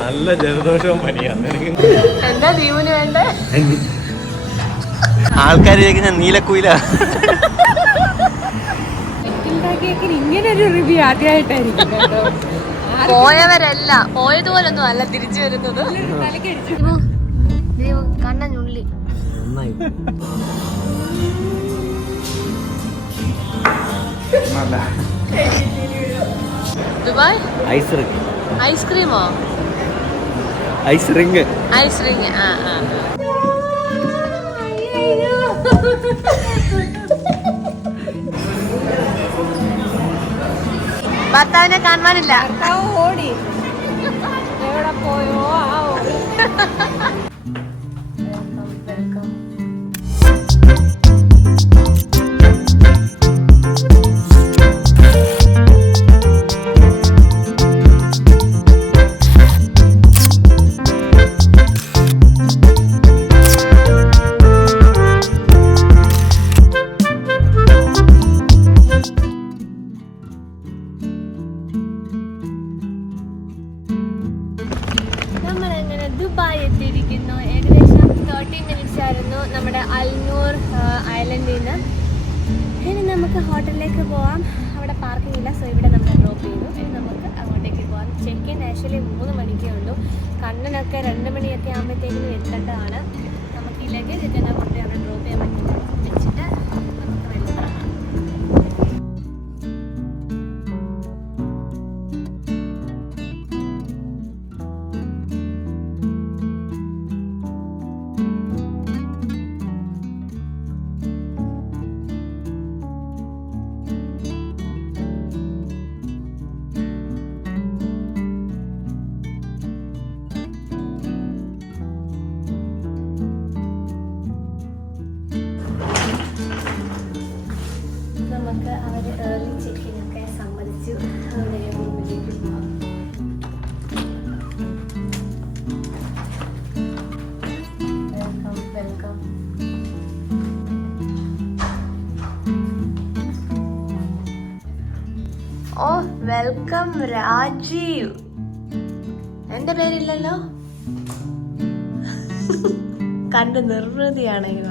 നല്ല ജലദോഷവും പനിയാണ്. എന്താ ദീപുന് വേണ്ടേ? ആൾക്കാർ നീലക്കുയില. ഇങ്ങനൊരു റിവ്യൂ ആദ്യമായിട്ടായിരിക്കും. പോയവരല്ല, പോയതുപോലൊന്നും അല്ല തിരിച്ചു വരുന്നത്. കണ്ണുള്ളി ദുബായ് ഐസ്ക്രീമോ? Ice ring. Ice ring. ഭർത്താവിനെ കാണാനില്ല. ഓടി എവിടെ പോയോ? ദുബായ് എത്തിയിരിക്കുന്നു. ഏകദേശം 30 മിനിറ്റ്സ് ആയിരുന്നു നമ്മുടെ അൽനൂർ ഐലൻഡിൽ നിന്ന്. ഇനി നമുക്ക് ഹോട്ടലിലേക്ക് പോവാം. അവിടെ പാർക്കിംഗ് ഇല്ല, സോ ഇവിടെ നമ്മൾ ഡ്രോപ്പ് ചെയ്തു. ഇനി നമുക്ക് അങ്ങോട്ടേക്ക് പോവാം. ചെക്ക് ഇൻ ആക്ച്വലി 3 മണിക്കേ ഉള്ളൂ. കണ്ണനൊക്കെ 2 മണിയൊക്കെ ആകുമ്പോഴത്തേക്കും എത്തേണ്ടതാണ്. നമുക്ക് ഈ ലഗേജ് ഒക്കെ ഞാൻ കൊണ്ടുപോയി ഡ്രോപ്പ് ചെയ്യാൻ പറ്റില്ല വെച്ചിട്ട് നമുക്ക് വെളിയിറങ്ങാം. നമുക്ക് അവർ ഏർലി ചെക്കിനൊക്കെ സമ്മതിച്ചു. അവിടെ റൂമിലേക്ക് പോകാം. Welcome welcome. ഓ വെൽക്കം രാജീവ്. എന്റെ പേരില്ലല്ലോ. കണ്ട് നിർവൃതിയാണെങ്കിൽ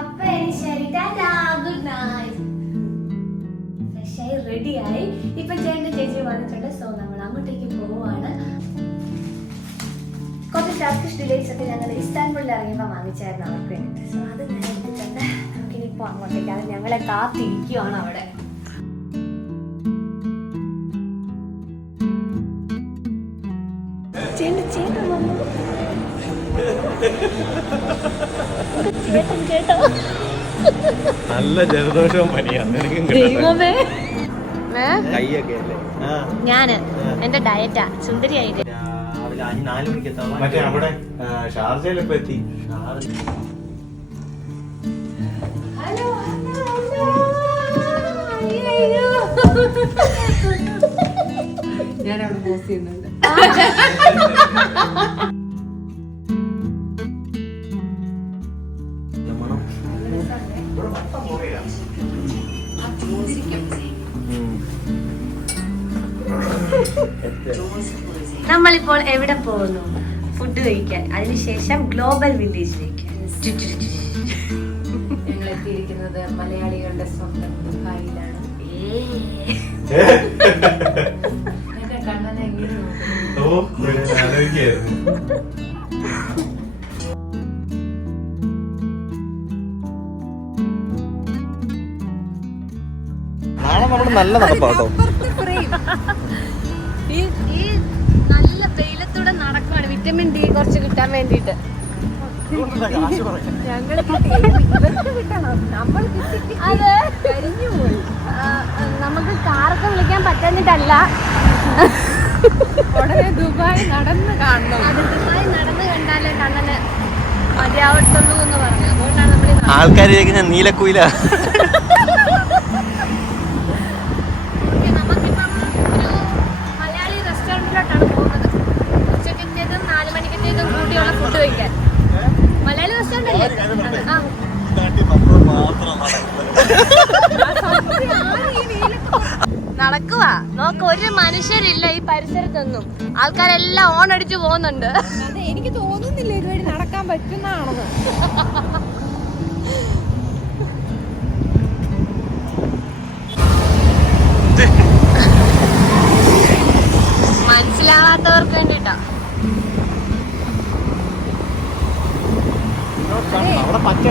അപ്പൊ ശരി, ഗുഡ് നൈറ്റ്. റെഡിയായി. ഇപ്പൊ ചേട്ടൻ ചേച്ചി വന്നിട്ടുണ്ട്. സോ നമ്മൾ അങ്ങോട്ടേക്ക് പോവാണ്. കുറച്ച് ടർക്കിഷ് ഡിലേറ്റ്സ് ഒക്കെ ഞങ്ങൾ ഇസ്താൻബുളിൽ ഇറങ്ങിയപ്പോൾ വാങ്ങിച്ചായിരുന്നു അവർക്ക് വേണ്ടിയിട്ട്. സോ അത് ഞാൻ എടുത്തിട്ടുണ്ട്. നമുക്കിനിപ്പോൾ അങ്ങോട്ടേക്ക്, അത് ഞങ്ങളെ കാത്തിരിക്കുവാണ് അവിടെ. ചേട്ടോ നല്ല ജലദോഷവും പനിയാണ്. ദൈവമേ. കൈയൊക്കെ ഞാന് എന്റെ ഡയറ്റാ സുന്ദരിയായിട്ട്. മറ്റേ അവിടെ ഷാർജയിലിപ്പോ എത്തി. ഞാനവിടെ പോസ്റ്റ് ചെയ്യുന്നുണ്ട്. നമ്മളിപ്പോൾ എവിടെ പോകുന്നു? ഫുഡ് കഴിക്കാൻ. അതിനുശേഷം ഗ്ലോബൽ വില്ലേജിലേക്ക്. ഞങ്ങൾ എത്തിയിരിക്കുന്നത് മലയാളികളുടെ സ്വന്തം ദുബായിലാണ്. കണ്ണനെ എങ്ങനെ നാളെ നമ്മൾ നല്ല നടപ്പാട്ടോ. ഈ നല്ല വെയിലത്തൂടെ നടക്കുവാണ് വിറ്റമിൻ ഡി കുറച്ച് കിട്ടാൻ വേണ്ടിട്ട്. നമുക്ക് കാറൊക്കെ വിളിക്കാൻ പറ്റുന്നിട്ടല്ല. ഉടനെ ദുബായ് നടന്ന് കാണണം. അത് ദുബായ് നടന്ന് കണ്ടാലേ കണ്ണന് മതിയാവത്തുള്ളൂ എന്ന് പറഞ്ഞു. അതുകൊണ്ടാണ് നമ്മൾ ആൾക്കാർ നീലക്കുയില. ഒരു മനുഷ്യരില്ല ഈ പരിസരത്തൊന്നും. ആൾക്കാരെല്ലാം ഓൺ അടിച്ചു പോകുന്നുണ്ട്. എനിക്ക് തോന്നുന്നില്ല ഇതുവഴി നടക്കാൻ പറ്റുന്നതാണെന്ന്. മനസ്സിലാവാത്തവർക്ക് വേണ്ടിട്ടാ. അവിടെ പച്ച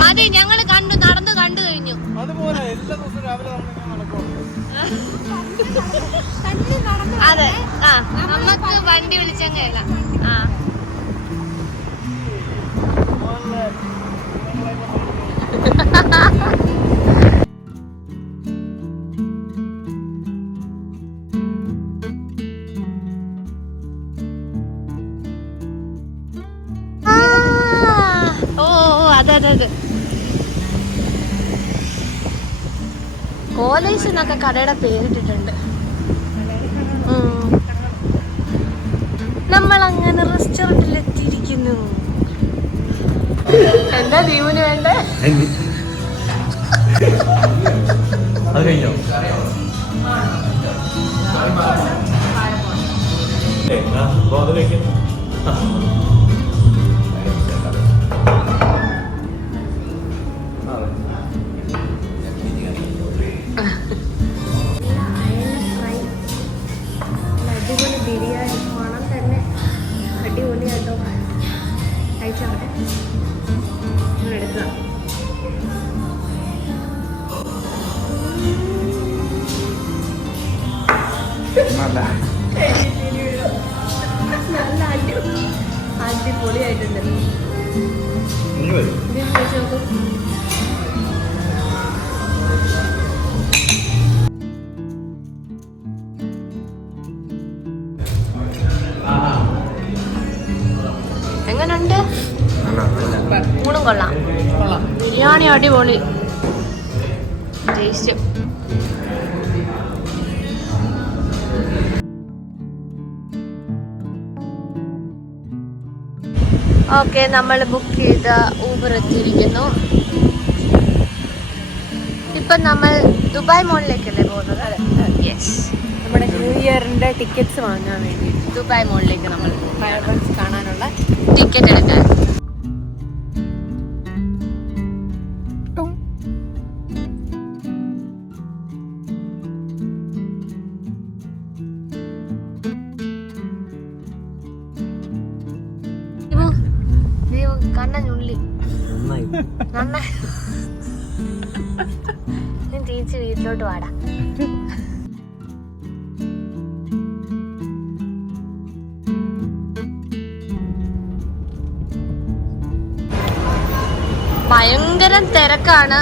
മതി, ഞങ്ങള് നടന്നു കണ്ടു കഴിഞ്ഞു. അതുപോലെ എല്ലാ ദിവസവും രാവിലെ നടക്കും. അതെ, ആ നമുക്ക് വണ്ടി വിളിച്ചങ്ങല്ല. ആ അതെ കോലേജ് എന്നൊക്കെ കടയുടെ പേരിട്ടിട്ടുണ്ട്. നമ്മൾ അങ്ങനെ റെസ്റ്റോറന്റിൽ എത്തിയിരിക്കുന്നു. എന്താ ദീപുന് വേണ്ടേ? അത് കഴിഞ്ഞോ? അത് കഴിക്കുന്നു. അടിപൊളി ബിരിയാണി, മണം തന്നെ അടിപൊളിയാട്ടോ. കഴിച്ചോട്ടെ, എടുക്കാം. നല്ല അടിപൊളിയായിട്ടുണ്ട്. എങ്ങനുണ്ട്? ഊണും കൊള്ളാം. ബിരിയാണി അടിപൊളി ടേസ്റ്റ്. ഓക്കെ, നമ്മൾ ബുക്ക് ചെയ്ത ഊബർ എത്തിയിരിക്കുന്നു. ഇപ്പം നമ്മൾ ദുബായ് മോളിലേക്കല്ലേ പോകുന്നത്? യെസ്, നമ്മുടെ ന്യൂ ഇയറിന്റെ ടിക്കറ്റ്സ് വാങ്ങാൻ വേണ്ടി ദുബായ് മോളിലേക്ക് നമ്മൾ ഫയർ വർക്ക്സ് കാണാനുള്ള ടിക്കറ്റ് എടുക്കാൻ. കണ്ണുള്ളി നന്നായി. തിരിച്ച് വീട്ടിലോട്ട് വാടാ. ഭയങ്കര തിരക്കാണ്.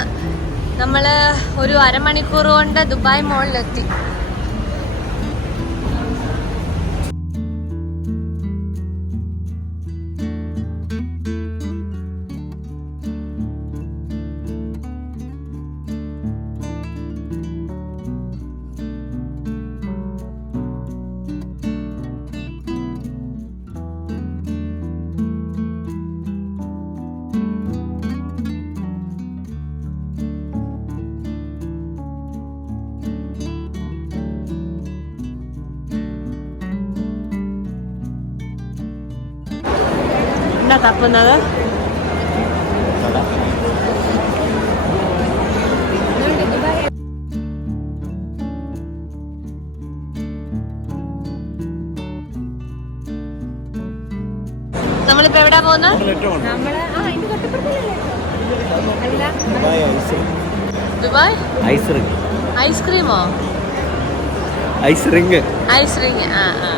നമ്മള് ഒരു അരമണിക്കൂർ കൊണ്ട് ദുബായ് മോളിലെത്തി. എന്താ തപ്പുന്നത്? നമ്മളിപ്പോ എവിടാ പോകുന്നത്? ദുബായ് ഐസ്ക്രീമോ? Ice ring. ആ ആ.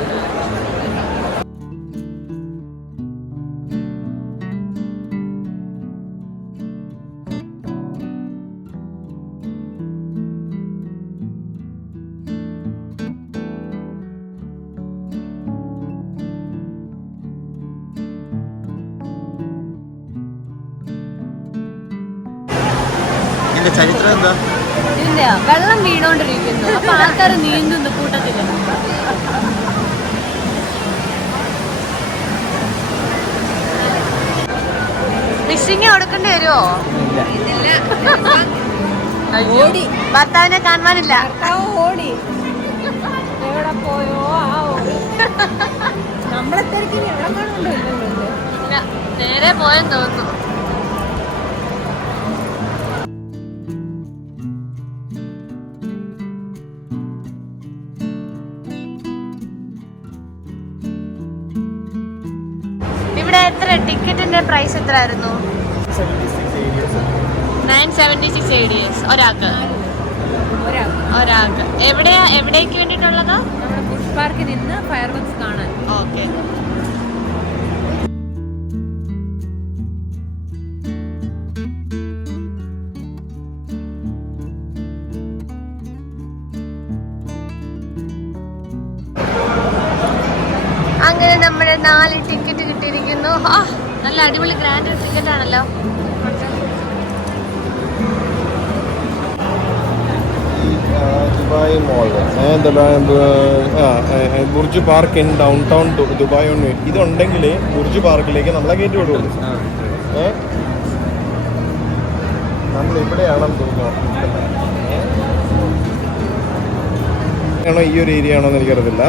ഇതിന്റെ ചരിത്രം എന്താ? ഇതിന്റെ വെള്ളം വീണോണ്ടിരിക്കുന്നു. അപ്പൊ ആൾക്കാർ നീന്തുന്നു കൂട്ടത്തില്. ഫിഷിങ് കൊടുക്കേണ്ടി വരുമോ? ഓടി. ഭർത്താവിനെ കാണാനില്ല. ഓടി എവിടെ പോയോ നമ്മളെ തിരക്കി എവിടെ കാണുന്നുണ്ടോ? ഇല്ല, നേരെ പോയെന്ന് തോന്നുന്നു. ഇവിടെ എത്ര ടിക്കറ്റിന്റെ പ്രൈസ് എത്ര ആയിരുന്നു? 976 ADS ഒരാൾക്ക്. എവിടേക്ക് വേണ്ടിയിട്ടുള്ളതാ? നമ്മുടെ ബുഷ് പാർക്കിൽ നിന്ന് ഫയർ വർക്ക്സ് കാണാൻ. ഓക്കെ. അങ്ങനെ നമ്മുടെ 4 ടിക്കറ്റ് കിട്ടിയിരിക്കുന്നു. നല്ല അടിപൊളി ഗ്രാൻഡ് ടിക്കറ്റ് ആണല്ലോ. Dubai Mall and Burj park in down town Dubai ഒന്ന് ഇതുണ്ടെങ്കിൽ ബുർജ് പാർക്കിലേക്ക് നമ്മളെ കയറ്റി വിടുള്ളൂ. നമ്മൾ ഇവിടെയാണെന്ന് തോന്നുന്നു. ആണോ ഈ ഒരു ഏരിയ ആണോ എന്ന് എനിക്കറിയത്തില്ല.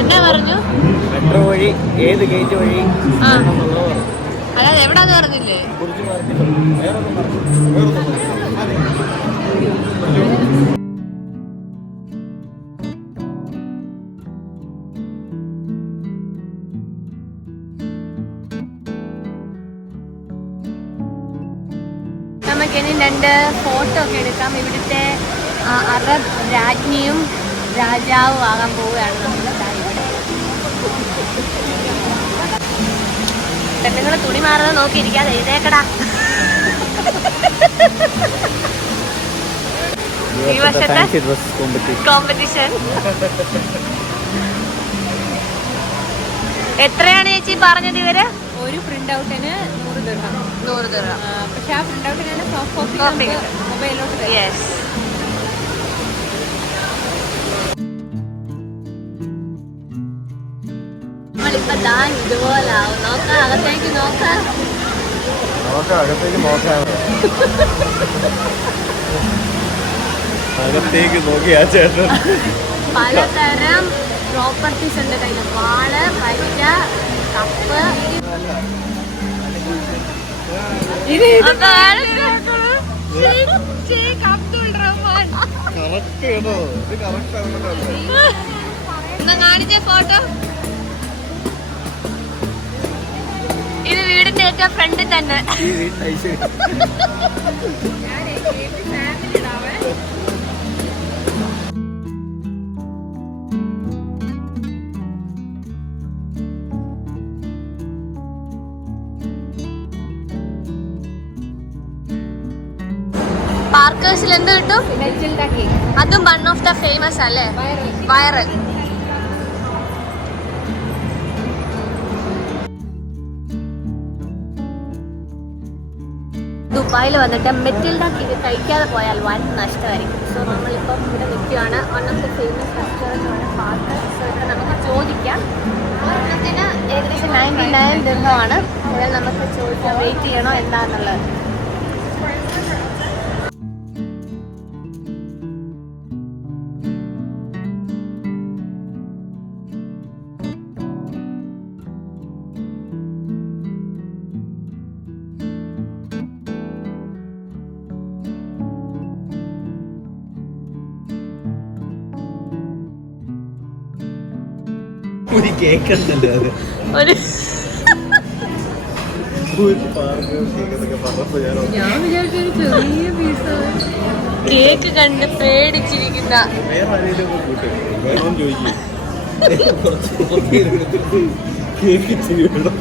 എന്നാ പറഞ്ഞു? മെട്രോ വഴി ഏത് ഗേറ്റ് വഴി? അല്ലാതെ എവിടാന്ന് പറഞ്ഞില്ലേ? നമുക്കിനി 2 ഫോട്ടോ ഒക്കെ എടുക്കാം. ഇവിടുത്തെ അറബ് രാജ്ഞിയും രാജാവും ആകാൻ പോവുകയാണ് നമ്മൾ. പെണ്ണുങ്ങൾ തുണി മാറുന്നത് നോക്കിയിരിക്കാതെ എഴുതേക്കടാ. ഈ വർഷത്തെ കോമ്പറ്റീഷൻ എത്രയാണ് ചേച്ചി പറഞ്ഞത് ഇവര്? ഒരു പ്രിന്റ് ഔട്ടിന് 100 ദിർഹം. പക്ഷെ ആ പ്രിന്റ് ഔട്ടിന് സോഫ്റ്റ് കോപ്പി മൊബൈലിലോട്ട്. യെസ്. നമ്മളിപ്പോ ഇതുപോലാവും. നോക്കാം, അകത്തേക്ക് നോക്കാം. അകത്തേക്ക് നോക്കിയാ ചേട്ടൻ പലതരം പ്രോപ്പർട്ടീസ് ഉണ്ട് കയ്യിൽ. വാള്, പരിച, കപ്പ്. അബ്ദുൾ റഹ്മാൻ കാണിച്ച ഫോട്ടോ. ഇത് വീടിന്റെ ഏറ്റവും ഫ്രണ്ടിൽ തന്നെ. പാർക്കേഴ്സിൽ എന്ത് കിട്ടും? അതും വൺ ഓഫ് ദ ഫേമസ് അല്ലേ, വൈറൽ. ദുബായിൽ വന്നിട്ട് മെറ്റിൽഡ കേക്ക് കഴിക്കാതെ പോയാൽ വൻ നഷ്ടമായിരിക്കും. സോ നമ്മളിപ്പം ഇവിടെ നിൽക്കുകയാണ്. വൺ ഓഫ് ദ ഫേമസ് റെസ്റ്റോറൻറ്റാണ് പാർക്ക്. സോ ഇവിടെ നമുക്ക് ചോദിക്കാം. ഒരെണ്ണത്തിന് ഏകദേശം 99 ദിർഹമാണ്. ഇവിടെ നമുക്ക് ചോദിക്കാം വെയിറ്റ് ചെയ്യണോ എന്താണെന്നുള്ളത്. ഒരു കേക്ക് ഉണ്ടല്ലോ അത്. ഞാൻ വിചാരിച്ചു ചെറിയ പീസാണ്. കേക്ക് കണ്ട് പേടിച്ചിരിക്കുന്ന കേക്ക് ചെയ്യണം.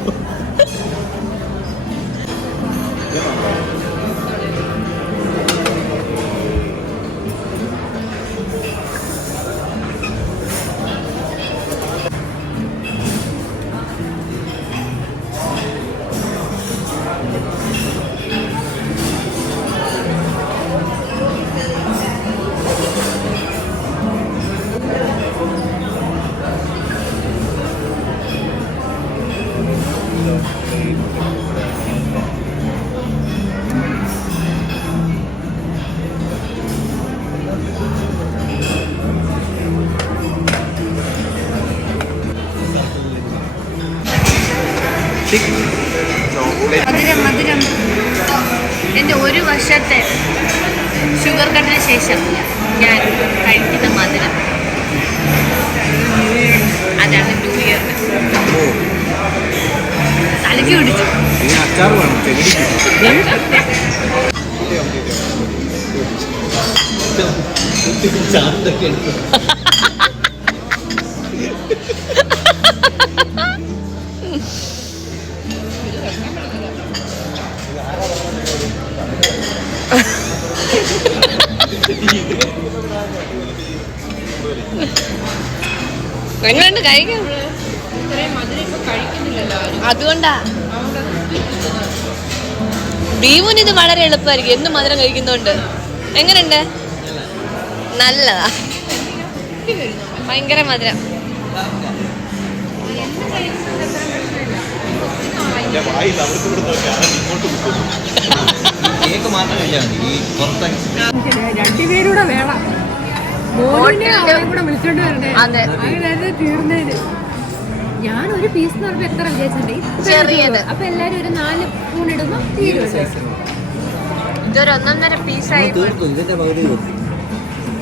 മധുരം മധുരം. എൻ്റെ ഒരു വർഷത്തെ ഷുഗർ കട്ടിന് ശേഷം ഞാൻ കഴിക്കുന്ന മധുരം അതാണ് ന്യൂ ഇയറിന്. തലയ്ക്ക് പിടിച്ചു. അച്ചാർ വേണം ചാണ്ടൊക്കെ എടുത്തു. എങ്ങനെയുണ്ട് കഴിക്കാൻ? അതുകൊണ്ടാ ദീപുന് ഇത് വളരെ എളുപ്പമായിരിക്കും, എന്ത് മധുരം കഴിക്കുന്നോണ്ട്. എങ്ങനെയുണ്ട്? നല്ലതാ, ഭയങ്കര മധുരം. കേക്ക് മാത്രം കഴിച്ചാൽ മതി. ഈ പുറത്ത് രണ്ടുപേരൂടെ വേണം. മോനെ അവളെ കൂടെ വിളിച്ചോണ്ട് വരണേ. അതെ, അങ്ങനെ തീർന്നേന്. ഞാൻ ഒരു പീസ് എന്ന് പറയുമ്പോ എത്ര വിചാരിച്ചിട്ടുണ്ട്? ചെറിയത്. അപ്പൊ എല്ലാരും ഒരു 4 സ്പൂൺ ഇടുമ്പോ തീരുമല്ലോ. ഇതൊരു 1.5 പീസായി. തീർക്കും, ഇതിന്റെ പകുതി തീർക്കും.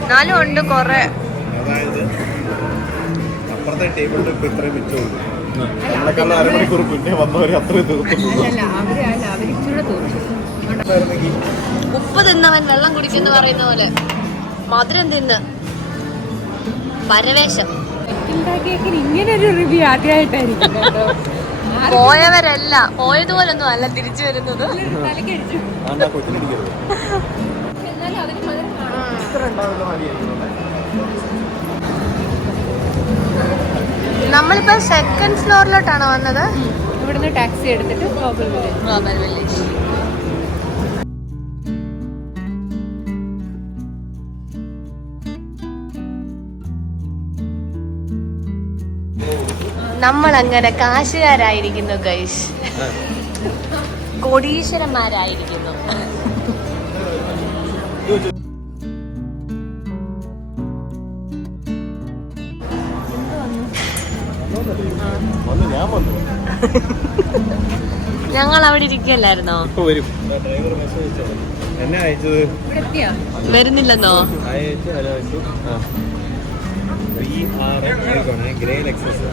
എന്നാലും ഉണ്ട് കൊറേ. അതായത് അപ്പുറത്തെ ടേബിളിൽ ഇപ്പൊ ഇത്രയും മിച്ചമുള്ളൂ. നമ്മളെക്കാളും അരമണിക്കൂർ പിന്നെ വന്നവര് അത്രയും തീർത്തുള്ളൂ. അല്ല അവര് ഇച്ചിരി തോന്നും. ഉപ്പ് തിന്നവൻ വെള്ളം കുടിക്കുന്നു പറയുന്ന പോലെ മധുരം തിന്ന് പരവേശം. കേക്കിന് ഇങ്ങനെ ഒരു റിവ്യൂ ആദ്യമായിട്ടായിരിക്കും കേട്ടോ. പോയവരല്ല, പോയതുപോലൊന്നും അല്ല തിരിച്ചു വരുന്നത്. തലക്കടിച്ചു. കൊച്ചിനടിക്കരുത്. എന്നാലും അതിന് മധുരം കാണും. ഇത്ര ഉണ്ടാവില്ല മതിയായിരിക്കും. നമ്മളിപ്പോ സെക്കൻഡ് ഫ്ലോറിലോട്ടാണ് വന്നത്. ഇവിടുന്ന് ടാക്സി എടുത്തിട്ട് ഗ്ലോബൽ വില്ലേജ്. നമ്മൾ അങ്ങനെ കാശുകാരായിരിക്കുന്നു ഗൈസ്, കോടീശ്വരന്മാരായിരിക്കുന്നു. ഞാൻ വന്നു. ഞങ്ങൾ അവിടെ ഇരിക്കല്ലായിരുന്നോ? ഇപ്പൊ വരും. ഡ്രൈവർ മെസ്സേജ് അയച്ചോ. എന്നെ അയച്ചത് ഇവിടെ എത്തിയാ? വരുന്നില്ലെന്നോ? അയച്ചു. ഹലോ അയച്ചു. Grey Lexus